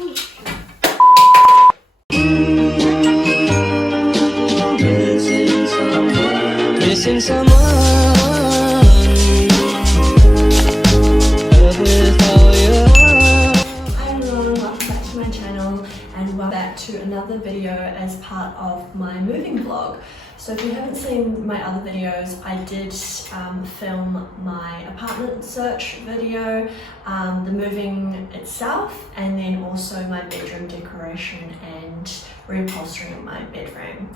Missing someone without you. Hi everyone, welcome back to my channel and welcome back to another video as part of my moving vlog. So if you haven't seen my other videos, I did film my apartment search video, the moving itself, and then also my bedroom decoration and reupholstering of my bed frame.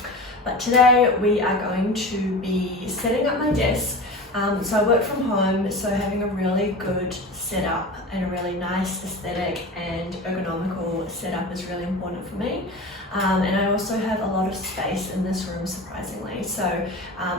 But today we are going to be setting up my desk. So I work from home, so having a really good setup and a really nice aesthetic and ergonomical setup is really important for me. And I also have a lot of space in this room, surprisingly, so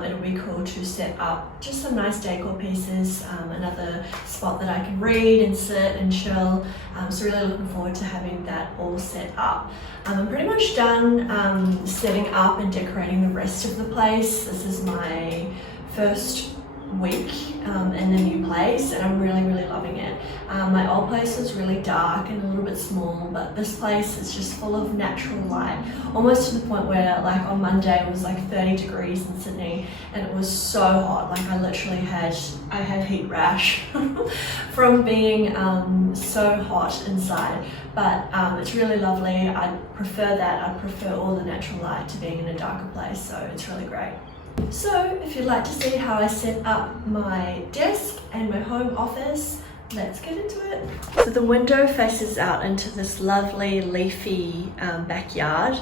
it'll be cool to set up just some nice decor pieces, another spot that I can read and sit and chill. So really looking forward to having that all set up. I'm pretty much done setting up and decorating the rest of the place. This is my first week in the new place and I'm really loving it. My old place was really dark and a little bit small, but this place is just full of natural light, almost to the point where like on Monday it was like 30 degrees in Sydney and it was so hot, like I literally had heat rash from being so hot inside. But it's really lovely. I prefer that. I prefer all the natural light to being in a darker place, so it's really great. So if you'd like to see how I set up my desk and my home office, let's get into it. So the window faces out into this lovely leafy backyard,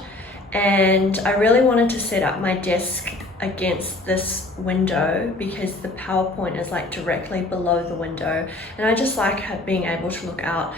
and I really wanted to set up my desk against this window because the PowerPoint is like directly below the window, and I just like being able to look out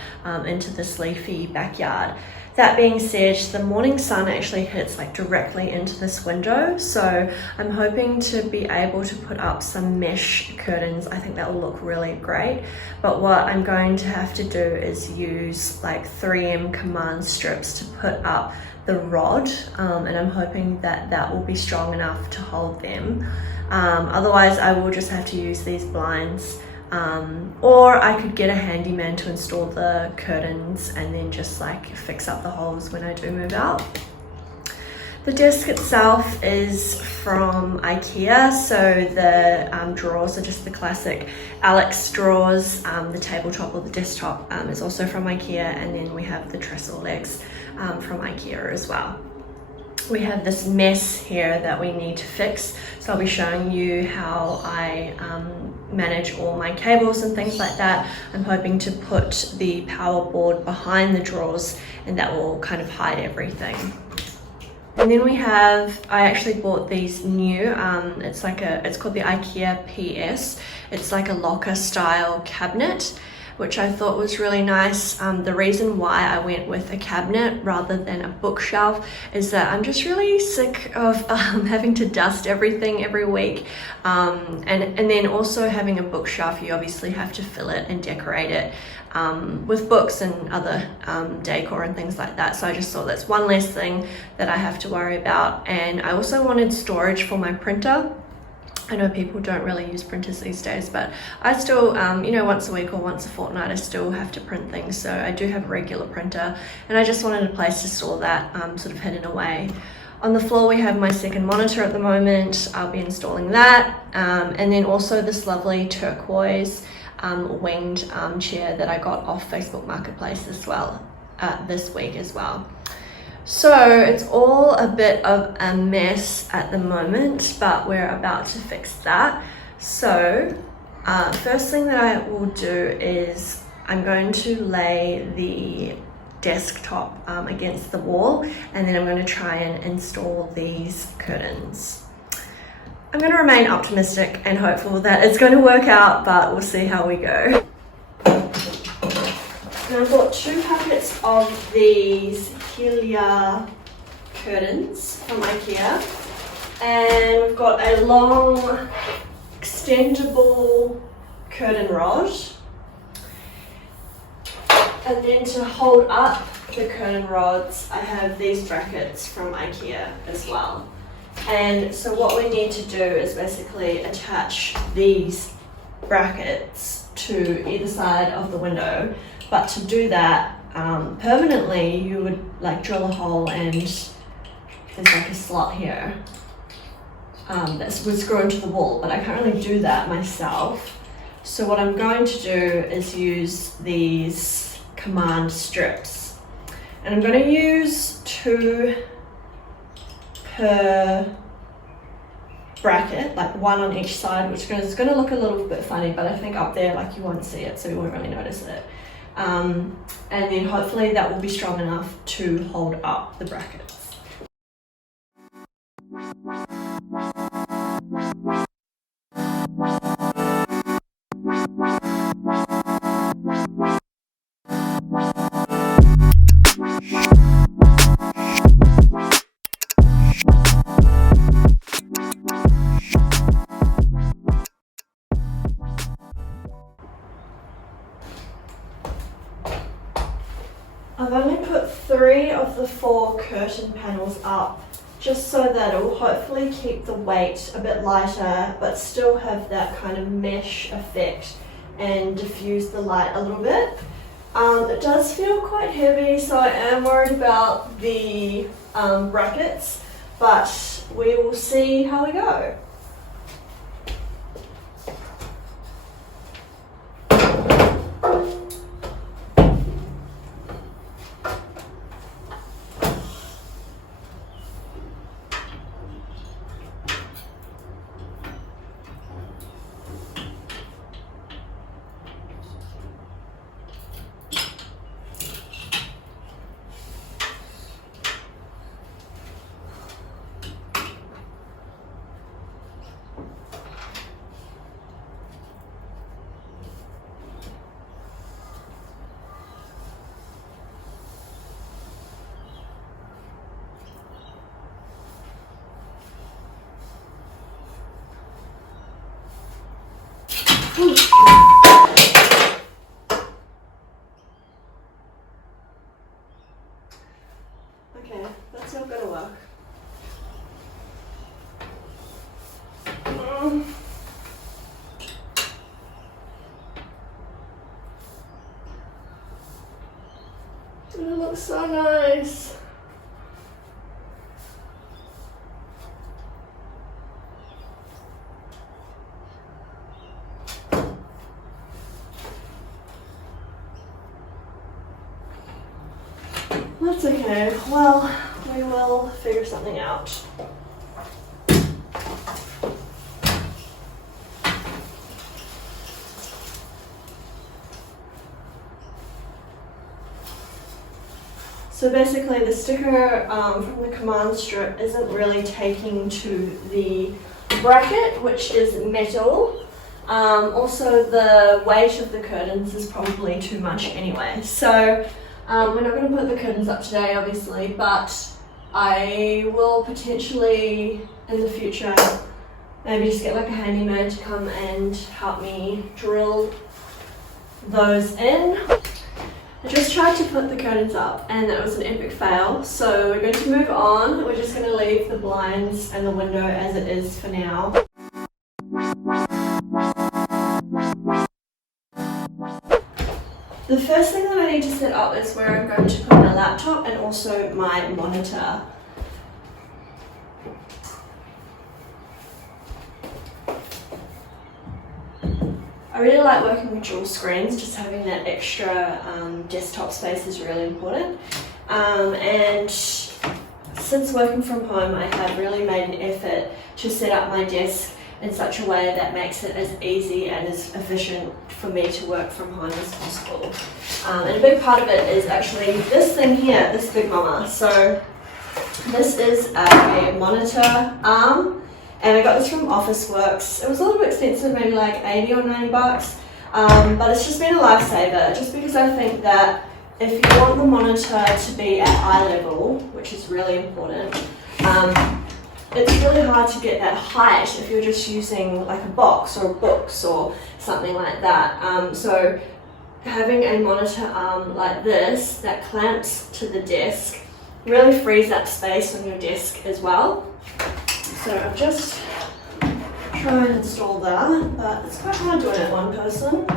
into this leafy backyard. That being said, the morning sun actually hits like directly into this window, so I'm hoping to be able to put up some mesh curtains. I think that will look really great, but what I'm going to have to do is use like 3M command strips to put up the rod, and I'm hoping that that will be strong enough to hold them. Otherwise I will just have to use these blinds, or I could get a handyman to install the curtains and then just like fix up the holes when I do move out. The desk itself is from IKEA, so the drawers are just the classic Alex drawers. The tabletop or the desktop is also from IKEA, and then we have the trestle legs from IKEA as well. We have this mess here that we need to fix, so I'll be showing you how I manage all my cables and things like that. I'm hoping to put the power board behind the drawers, and that will kind of hide everything. And then I actually bought these new, it's called the IKEA PS. It's like a locker style cabinet, which I thought was really nice. The reason why I went with a cabinet rather than a bookshelf is that I'm just really sick of having to dust everything every week. And then also having a bookshelf, you obviously have to fill it and decorate it with books and other decor and things like that. So I just thought that's one less thing that I have to worry about. And I also wanted storage for my printer. I know people don't really use printers these days, but I still, you know, once a week or once a fortnight, I still have to print things. So I do have a regular printer, and I just wanted a place to store that sort of hidden away. On the floor, we have my second monitor at the moment. I'll be installing that. And then also this lovely turquoise winged chair that I got off Facebook Marketplace as well, this week as well. So it's all a bit of a mess at the moment, but we're about to fix that. So first thing that I will do is I'm going to lay the desktop against the wall, and then I'm going to try and install these curtains. I'm going to remain optimistic and hopeful that it's going to work out, but we'll see how we go. And I've got 2 packets of these Helia curtains from IKEA, and we've got a long extendable curtain rod, and then to hold up the curtain rods I have these brackets from IKEA as well. And so what we need to do is basically attach these brackets to either side of the window, but to do that permanently, you would like drill a hole and there's like a slot here that would screw into the wall, but I can't really do that myself. So what I'm going to do is use these command strips, and I'm going to use 2 per bracket, like 1 on each side, which is going to look a little bit funny, but I think up there like you won't see it, so you won't really notice it. And then hopefully that will be strong enough to hold up the brackets. I've only put 3 of the 4 curtain panels up, just so that it will hopefully keep the weight a bit lighter, but still have that kind of mesh effect and diffuse the light a little bit. It does feel quite heavy, so I am worried about the brackets, but we will see how we go. Okay, that's not gonna work. It looks so nice. That's okay. Well, we will figure something out. So basically the sticker from the command strip isn't really taking to the bracket, which is metal. Also the weight of the curtains is probably too much anyway. So we're not going to put the curtains up today, obviously, but I will potentially in the future maybe just get like a handyman to come and help me drill those in. I just tried to put the curtains up and it was an epic fail, so we're going to move on. We're just going to leave the blinds and the window as it is for now. The first thing that I need to set up is where I'm going to put my laptop and also my monitor. I really like working with dual screens, just having that extra desktop space is really important. And since working from home, I have really made an effort to set up my desk in such a way that makes it as easy and as efficient for me to work from home as possible. And a big part of it is actually this thing here, this big mama. So this is a monitor arm, and I got this from Officeworks. It was a little bit expensive, maybe like 80 or 90 bucks, but it's just been a lifesaver, just because I think that if you want the monitor to be at eye level, which is really important, it's really hard to get that height if you're just using like a box or books or something like that. So having a monitor arm like this that clamps to the desk really frees up space on your desk as well. So I'm just trying to install that, but it's quite hard doing it one person.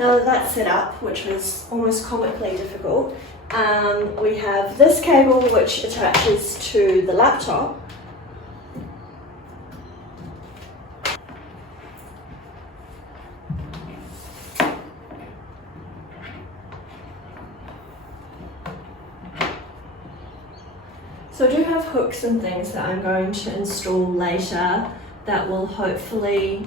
Now that that's set up, which was almost comically difficult, we have this cable which attaches to the laptop. So I do have hooks and things that I'm going to install later that will hopefully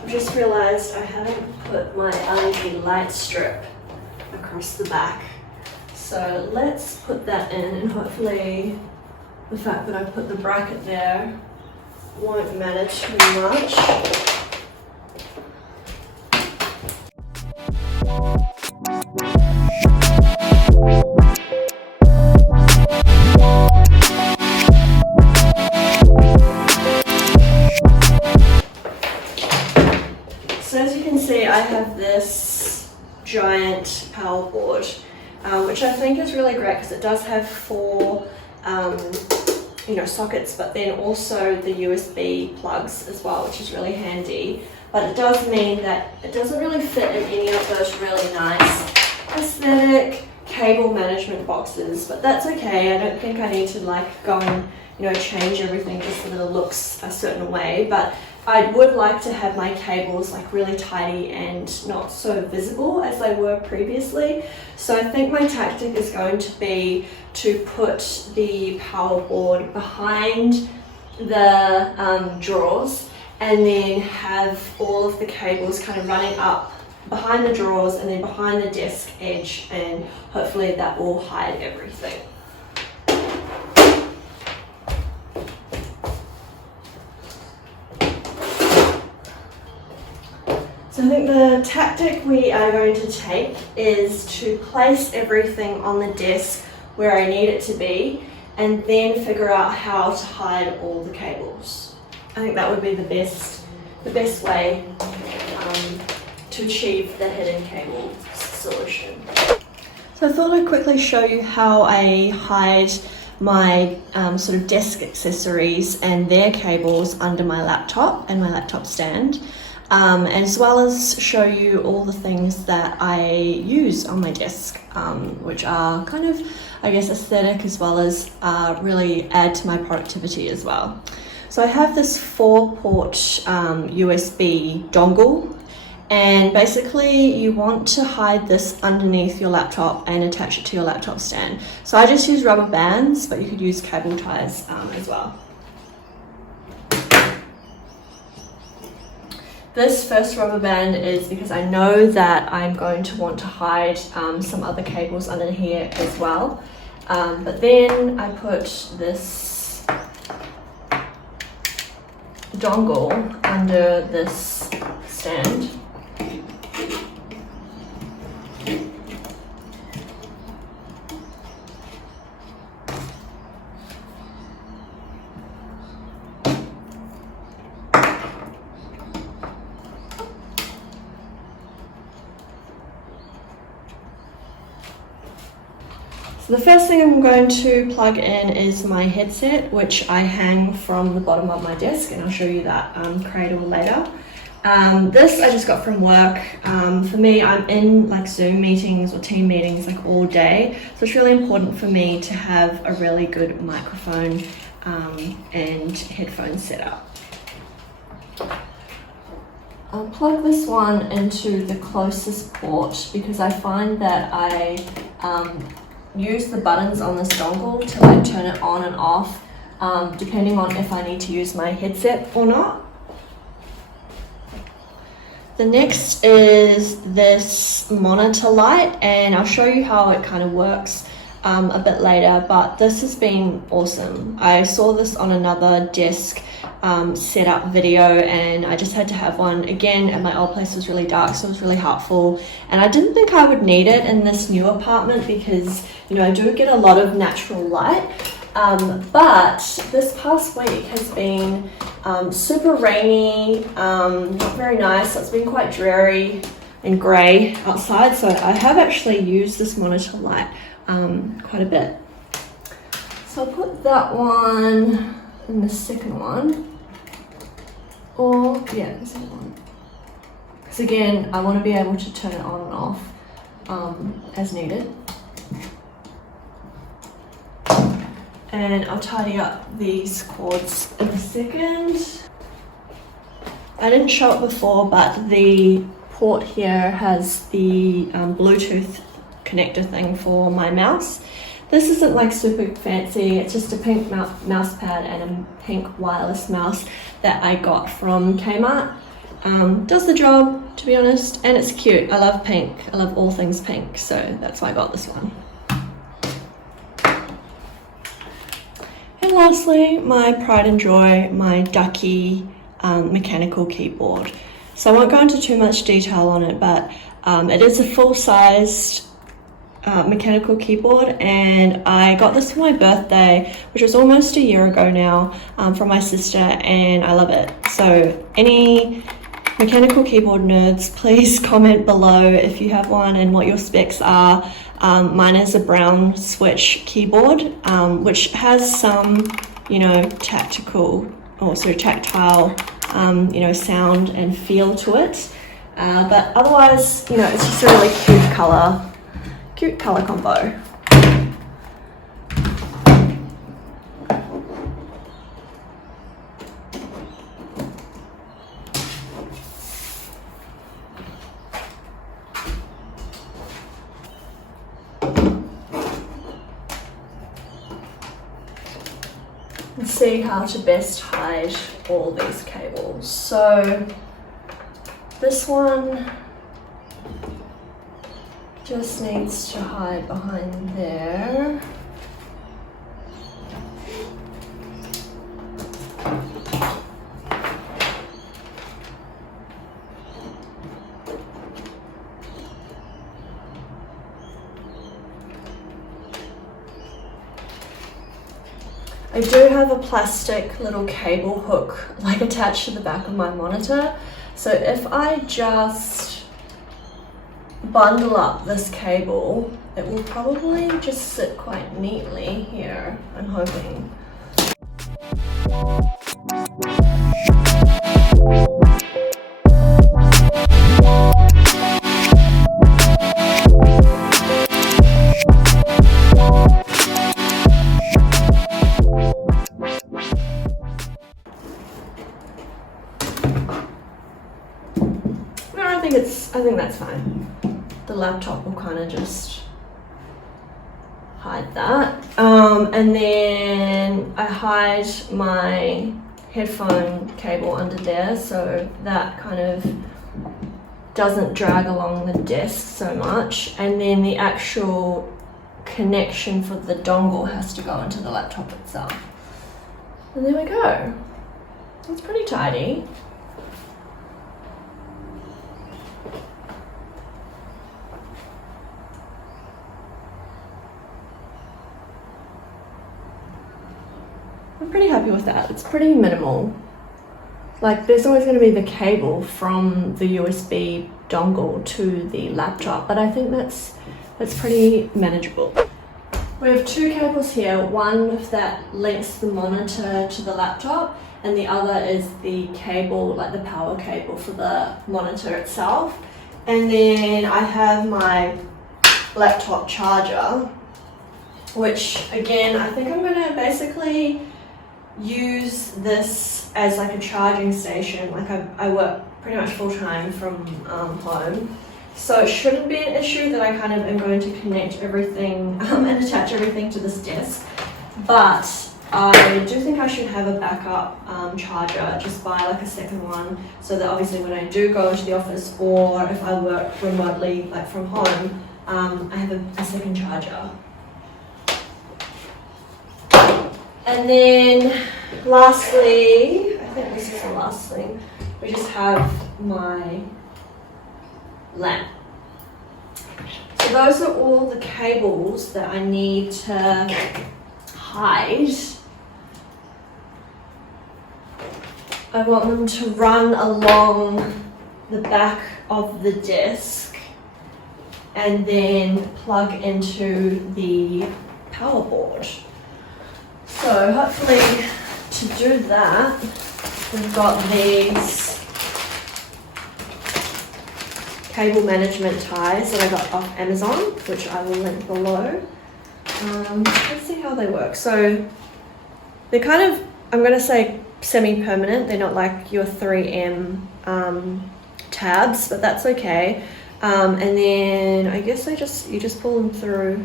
I've just realised I haven't put my LED light strip across the back. So let's put that in, and hopefully the fact that I put the bracket there won't matter too much. So as you can see, I have this giant power board, which I think is really great because it does have 4 sockets, but then also the USB plugs as well, which is really handy. But it does mean that it doesn't really fit in any of those really nice aesthetic cable management boxes, but that's okay. I don't think I need to go and change everything just so that it looks a certain way, but I would like to have my cables really tidy and not so visible as they were previously. So I think my tactic is going to be to put the power board behind the drawers, and then have all of the cables kind of running up behind the drawers and then behind the desk edge, and hopefully that will hide everything. So I think the tactic we are going to take is to place everything on the desk where I need it to be, and then figure out how to hide all the cables. I think that would be the best way to achieve the hidden cable solution. So I thought I'd quickly show you how I hide my sort of desk accessories and their cables under my laptop and my laptop stand, as well as show you all the things that I use on my desk, which are kind of, I guess, aesthetic as well as really add to my productivity as well. So I have this 4-port USB dongle, and basically you want to hide this underneath your laptop and attach it to your laptop stand. So I just use rubber bands, but you could use cable ties as well. This first rubber band is because I know that I'm going to want to hide some other cables under here as well. But then I put this dongle under this stand. So the first thing I'm going to plug in is my headset, which I hang from the bottom of my desk, and I'll show you that cradle later. This I just got from work. For me, I'm in Zoom meetings or team meetings all day, so it's really important for me to have a really good microphone and headphones set up. I'll plug this one into the closest port because I find that I use the buttons on this dongle to turn it on and off, depending on if I need to use my headset or not. The next is this monitor light, and I'll show you how it kind of works a bit later, but this has been awesome. I saw this on another desk setup video, and I just had to have one. Again, at my old place was really dark, so it was really helpful, and I didn't think I would need it in this new apartment because I do get a lot of natural light, but this past week has been super rainy, not very nice, so it's been quite dreary and grey outside, so I have actually used this monitor light quite a bit. So I'll put that one in the second one. Or, yeah, this is one. Because again, I want to be able to turn it on and off as needed. And I'll tidy up these cords in a second. I didn't show it before, but the port here has the Bluetooth connector thing for my mouse. This isn't like super fancy, it's just a pink mouse pad and a pink wireless mouse that I got from Kmart. Does the job, to be honest, and it's cute. I love pink, I love all things pink, so that's why I got this one. And lastly, my pride and joy, my Ducky mechanical keyboard. So I won't go into too much detail on it, but it is a full-sized mechanical keyboard, and I got this for my birthday, which was almost a year ago now, from my sister, and I love it. So any mechanical keyboard nerds, please comment below if you have one and what your specs are. Mine is a brown switch keyboard, which has some, you know, tactile, you know, sound and feel to it. But otherwise, you know, it's just a really cute color combo. And see how to best hide all these cables. So this one just needs to hide behind there. I do have a plastic little cable hook like attached to the back of my monitor. So if I just bundle up this cable, it will probably just sit quite neatly here, I'm hoping. I think that's fine. The laptop will kind of just hide that. And then I hide my headphone cable under there so that kind of doesn't drag along the desk so much. And then the actual connection for the dongle has to go into the laptop itself. And there we go. It's pretty tidy. I'm pretty happy with that. It's pretty minimal. Like, there's always going to be the cable from the USB dongle to the laptop, but I think that's pretty manageable. We have two cables here, one that links the monitor to the laptop, and the other is the cable, like the power cable for the monitor itself. And then I have my laptop charger, which again, I think I'm going to basically use this as like a charging station. Like I work pretty much full time from home, so it shouldn't be an issue that I kind of am going to connect everything and attach everything to this desk. But I do think I should have a backup charger, just buy like a second one, so that obviously when I do go into the office or if I work remotely like from home, I have a second charger. And then lastly, I think this is the last thing, we just have my lamp. So those are all the cables that I need to hide. I want them to run along the back of the desk and then plug into the power board. So hopefully to do that, we've got these cable management ties that I got off Amazon, which I will link below. Let's see how they work. So they're kind of, I'm going to say semi-permanent. They're not like your 3M tabs, but that's okay. And then I guess you just pull them through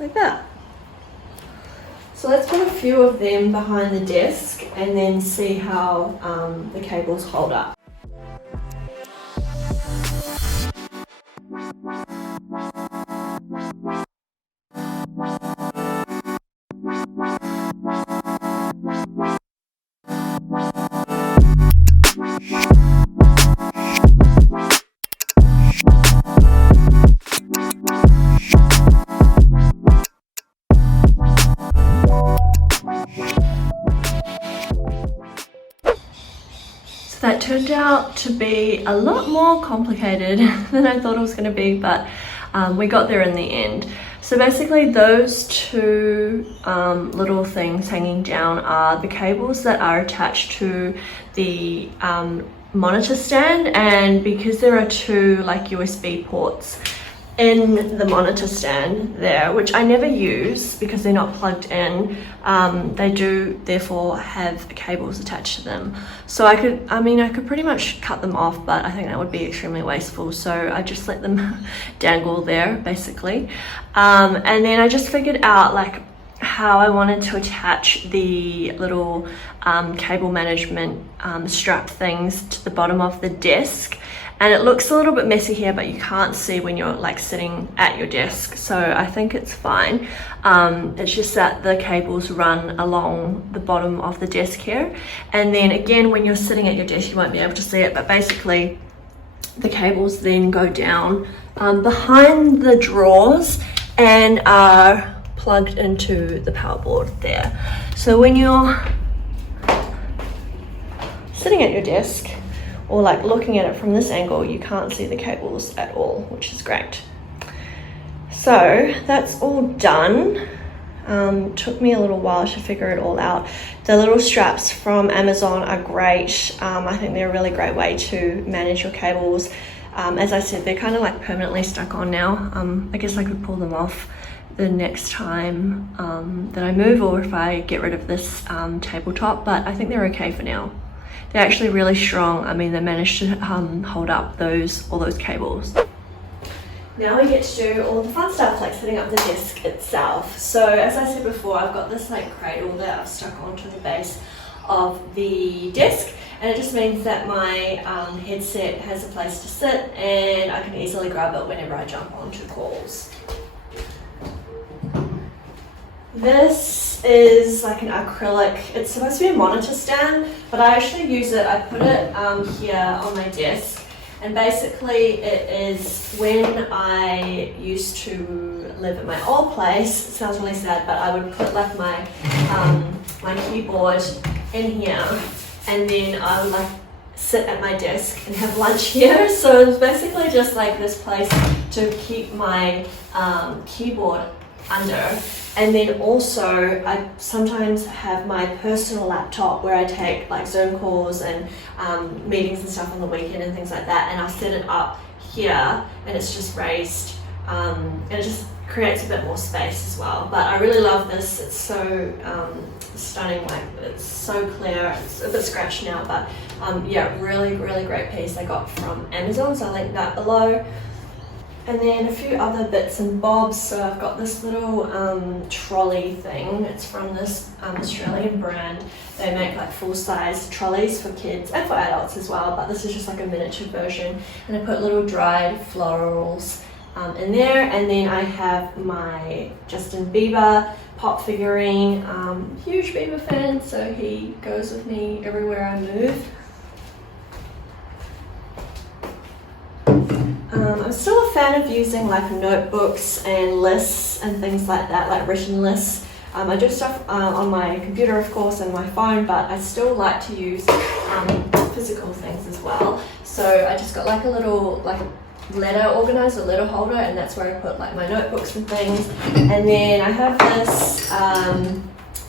like that. So let's put a few of them behind the desk and then see how the cables hold up. That turned out to be a lot more complicated than I thought it was going to be, but we got there in the end. So basically those two little things hanging down are the cables that are attached to the monitor stand, and because there are two like USB ports in the monitor stand there, which I never use because they're not plugged in, they do therefore have cables attached to them. So I could pretty much cut them off, but I think that would be extremely wasteful, so I just let them dangle there basically. And then I just figured out like how I wanted to attach the little cable management strap things to the bottom of the desk. And it looks a little bit messy here, but you can't see when you're like sitting at your desk, so I think it's fine. It's just that the cables run along the bottom of the desk here, and then again when you're sitting at your desk you won't be able to see it, but basically the cables then go down behind the drawers and are plugged into the power board there. So when you're sitting at your desk or like looking at it from this angle, you can't see the cables at all, which is great. So that's all done. Took me a little while to figure it all out. The little straps from Amazon are great. I think they're a really great way to manage your cables. As I said, they're kind of like permanently stuck on now. I guess I could pull them off the next time that I move, or if I get rid of this tabletop, but I think they're okay for now. They're actually really strong. I mean, they managed to hold up all those cables. Now we get to do all the fun stuff like setting up the desk itself. So as I said before, I've got this like cradle that I've stuck onto the base of the desk, and it just means that my headset has a place to sit and I can easily grab it whenever I jump onto calls. This is like an acrylic, it's supposed to be a monitor stand, but I actually use it, I put it here on my desk, and basically it is when I used to live at my old place, it sounds really sad, but I would put like my keyboard in here, and then I would like sit at my desk and have lunch here. So it's basically just like this place to keep my keyboard under. And then also I sometimes have my personal laptop where I take like Zoom calls and meetings and stuff on the weekend and things like that, and I'll set it up here and it's just raised, and it just creates a bit more space as well. But I really love this, it's so stunning, like it's so clear. It's a bit scratched now, but yeah, really great piece I got from Amazon, so I'll link that below. And then a few other bits and bobs. So I've got this little trolley thing. It's from this Australian brand. They make like full-size trolleys for kids and for adults as well, but this is just like a miniature version. And I put little dried florals in there. And then I have my Justin Bieber pop figurine. Huge Bieber fan, so he goes with me everywhere I move. I'm still a fan of using like notebooks and lists and things like that, like written lists. I do stuff on my computer, of course, and my phone, but I still like to use physical things as well. So I just got like a little letter organizer, letter holder, and that's where I put like my notebooks and things. And then I have this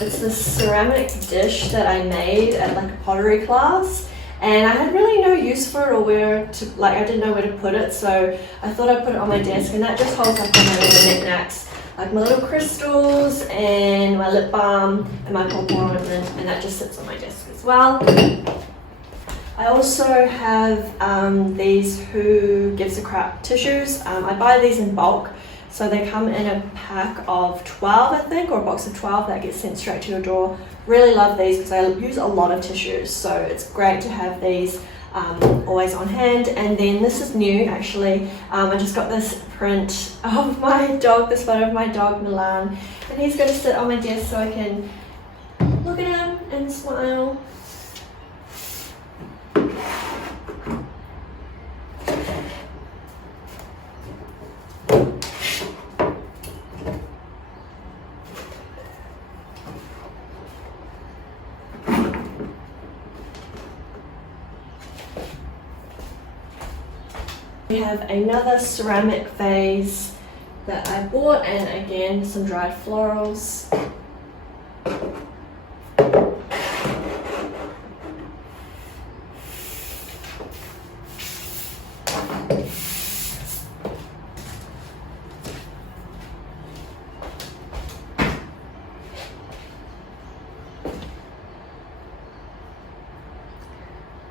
It's this ceramic dish that I made at like a pottery class, and I had really no use for it or where to, like I didn't know where to put it, so I thought I'd put it on my desk, and that just holds like all my little knickknacks, like my little crystals and my lip balm and my pop ornament, and that just sits on my desk as well. I also have these Who Gives a Crap tissues. I buy these in bulk. So they come in a pack of 12, I think, or a box of 12 that gets sent straight to your door. Really love these because I use a lot of tissues, so it's great to have these always on hand. And then this is new, actually. I just got this print of my dog, this photo of my dog Milan, and he's going to sit on my desk so I can look at him and smile. We have another ceramic vase that I bought, and again some dried florals.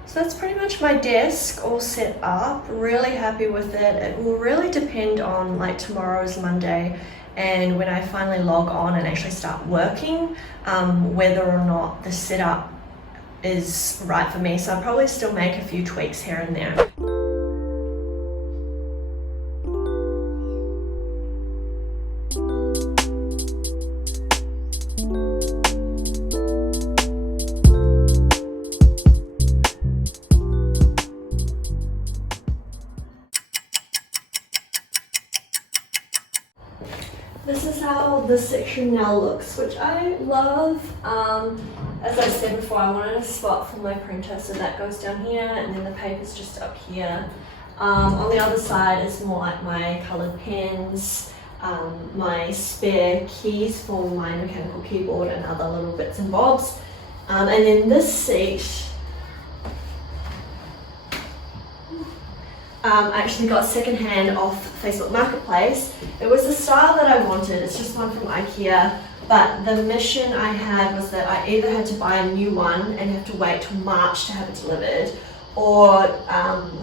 So that's pretty much my desk all set up. Really happy with it. It will really depend on like tomorrow's Monday and when I finally log on and actually start working, whether or not the setup is right for me. So I'll probably still make a few tweaks here and there. This is how this section now looks, which I love. As I said before, I wanted a spot for my printer, so that goes down here, and then the paper's just up here. On the other side is more like my coloured pens, my spare keys for my mechanical keyboard and other little bits and bobs. And then this seat, I actually got secondhand off Facebook Marketplace. It was the style that I wanted. It's just one from IKEA, but the mission I had was that I either had to buy a new one and have to wait till March to have it delivered, or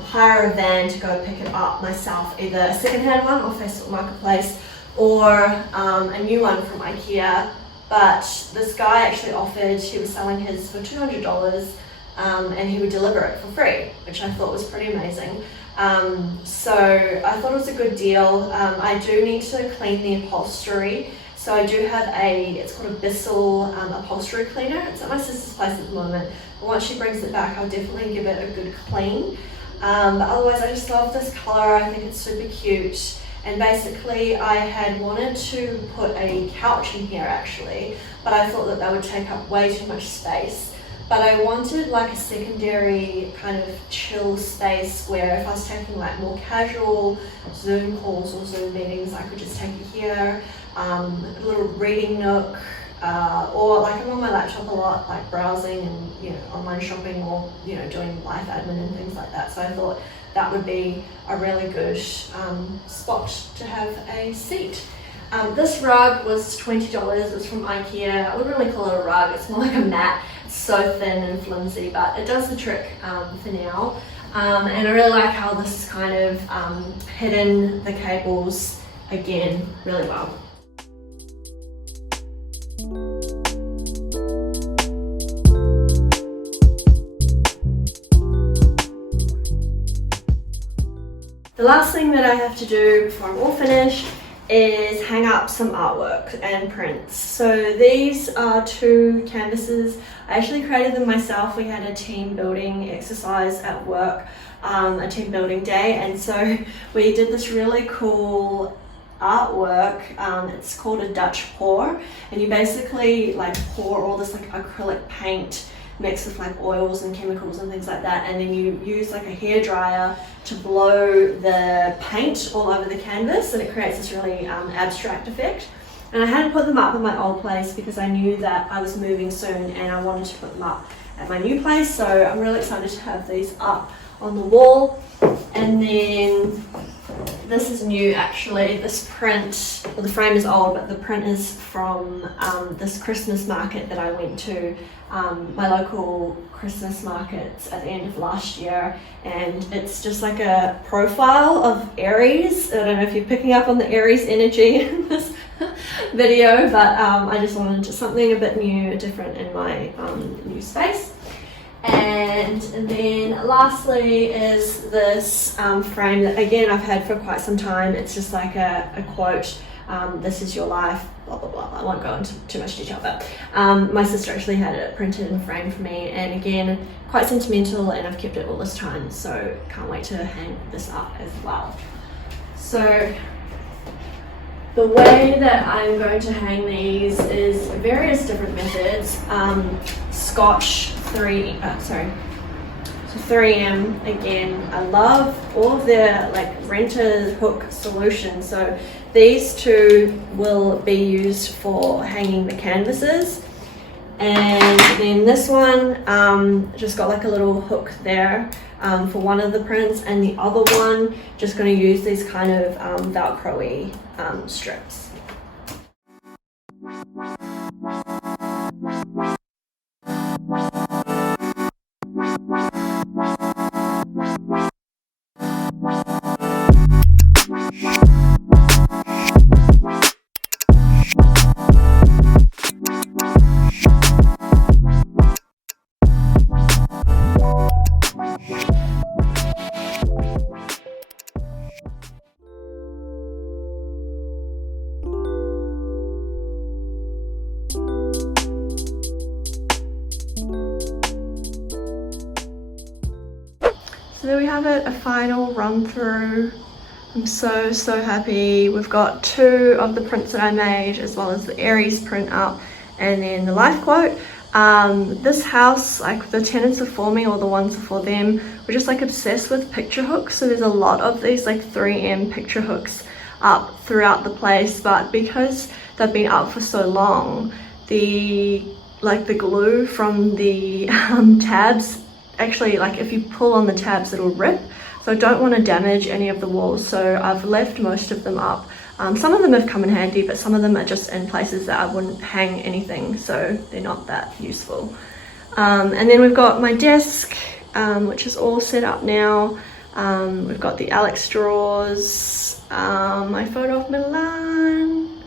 hire a van to go pick it up myself, either a secondhand one off Facebook Marketplace or a new one from IKEA. But this guy actually offered, he was selling his for $200, and he would deliver it for free, which I thought was pretty amazing. So I thought it was a good deal. I do need to clean the upholstery, so I do have it's called a Bissell upholstery cleaner. It's at my sister's place at the moment, but once she brings it back I'll definitely give it a good clean. But otherwise I just love this colour. I think it's super cute, and basically I had wanted to put a couch in here actually, but I thought that would take up way too much space. But I wanted like a secondary kind of chill space where if I was taking like more casual Zoom calls or Zoom meetings, I could just take it here, a little reading nook, or like I'm on my laptop a lot, like browsing and online shopping, or doing life admin and things like that. So I thought that would be a really good spot to have a seat. This rug was $20. It was from IKEA. I wouldn't really call it a rug. It's more like a mat. It's so thin and flimsy, but it does the trick for now. And I really like how this is kind of hidden the cables again really well. The last thing that I have to do before I'm all finished is hang up some artwork and prints. So these are 2 canvases. I actually created them myself. We had a team building exercise at work, a team building day, and so we did this really cool artwork. It's called a Dutch pour, and you basically like pour all this like acrylic paint mixed with like oils and chemicals and things like that, and then you use like a hairdryer to blow the paint all over the canvas, and it creates this really abstract effect. And I hadn't put them up in my old place because I knew that I was moving soon and I wanted to put them up at my new place. So I'm really excited to have these up on the wall. And then this is new actually. This print, well, the frame is old, but the print is from this Christmas market that I went to, my local Christmas markets at the end of last year, and it's just like a profile of Aries. I don't know if you're picking up on the Aries energy in this video, but I just wanted to something a bit new, different in my new space. And then lastly is this frame that again I've had for quite some time. It's just like a quote, this is your life, blah blah blah. I won't go into too much detail, but my sister actually had it printed and framed for me, and again quite sentimental, and I've kept it all this time, so can't wait to hang this up as well. So the way that I'm going to hang these is various different methods. Scotch 3M again. I love all of their like renter hook solutions. So these two will be used for hanging the canvases, and then this one just got like a little hook there for one of the prints, and the other one just going to use these kind of velcro-y strips. So there we have it, a final run through. I'm so happy. We've got 2 of the prints that I made, as well as the Aries print up, and then the life quote. This house, like the tenants are for me, or the ones are for them, we're just like obsessed with picture hooks. So there's a lot of these like 3M picture hooks up throughout the place, but because they've been up for so long, the glue from the tabs, actually, like if you pull on the tabs it'll rip, so I don't want to damage any of the walls, so I've left most of them up. Some of them have come in handy, but some of them are just in places that I wouldn't hang anything, so they're not that useful. And then we've got my desk, which is all set up now. We've got the Alex drawers, my photo of Milan,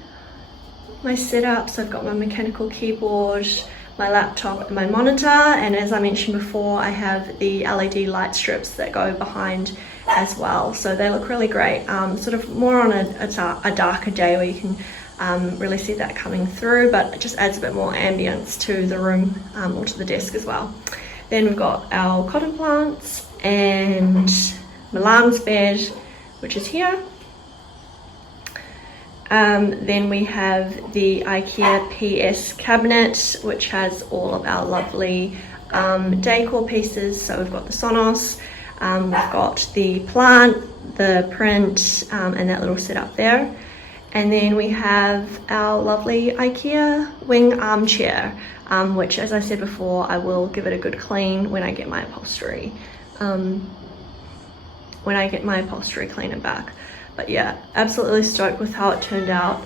my setup, so I've got my mechanical keyboard, my laptop and my monitor, and as I mentioned before, I have the LED light strips that go behind as well, so they look really great, sort of more on a darker day where you can really see that coming through, but it just adds a bit more ambience to the room, or to the desk as well. Then we've got our cotton plants and Milan's bed, which is here. Then we have the IKEA PS cabinet, which has all of our lovely decor pieces. So we've got the Sonos, we've got the plant, the print, and that little setup there. And then we have our lovely IKEA wing armchair, which, as I said before, I will give it a good clean when I get my upholstery, cleaner back. But yeah, absolutely stoked with how it turned out.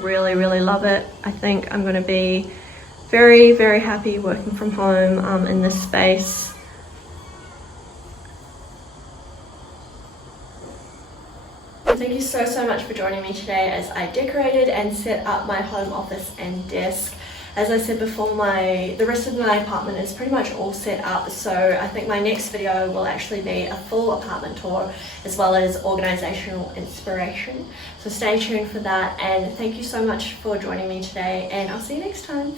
Really love it. I think I'm going to be very happy working from home in this space. Thank you so much for joining me today as I decorated and set up my home office and desk. As I said before, the rest of my apartment is pretty much all set up, so I think my next video will actually be a full apartment tour as well as organizational inspiration. So stay tuned for that, and thank you so much for joining me today, and I'll see you next time.